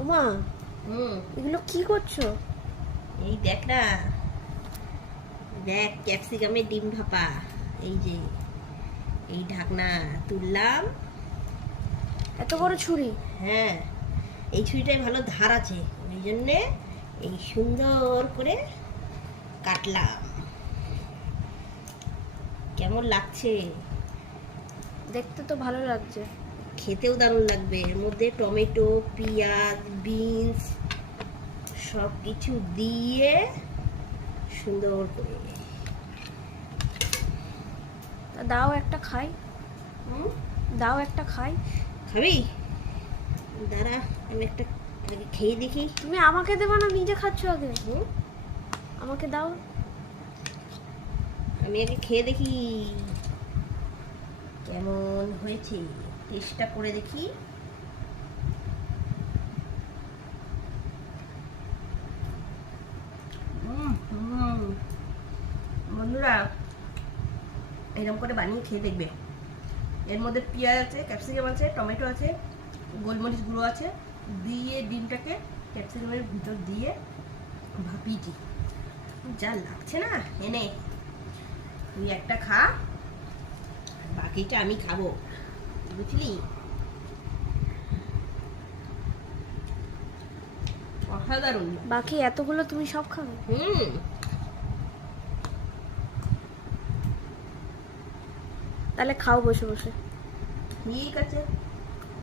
ওমা, এগুলো কি করছো? এই দেখ না, দেখ ক্যাপসিকামের ডিম ভাপা। এই যে এই ঢাকনা তুললাম। এত বড় ছুরি? হ্যাঁ, এই ছুরিটায় ভালো ধার আছে, ওই জন্যে এই সুন্দর করে কাটলাম। কেমন লাগছে? দেখতে তো ভালো লাগছে। খেতেও দারুণ লাগবে। এর মধ্যে টমেটো, পেঁয়াজ, বিনস সব কিছু দিয়ে সুন্দর করে। তা দাও একটা খাই। দাও একটা খাই। খাবি? দাঁড়া, আমি একটা আগে খেয়ে দেখি। তুমি আমাকে দেবে না, নিজে খাচ্ছ আগে। আমাকে দাও। আমি আগে খেয়ে দেখি কেমন হয়েছে, টেস্টটা করে দেখি। বন্ধুরা, এরকম করে বানিয়ে খেয়ে দেখবে। এর মধ্যে পেঁয়াজ আছে, ক্যাপসিকাম আছে, টমেটো আছে, গোলমরিচ গুঁড়ো আছে, দিয়ে ডিমটাকে ক্যাপসিকামের ভিতর দিয়ে ভাপিয়েছি। যা লাগছে না, এনে তুই একটা খা, বাকিটা আমি খাবো, বুঝলি? অসাধারণ। বাকি এতগুলো তুমি সব খাবে? তাহলে খাও বসে বসে। ঠিক আছে।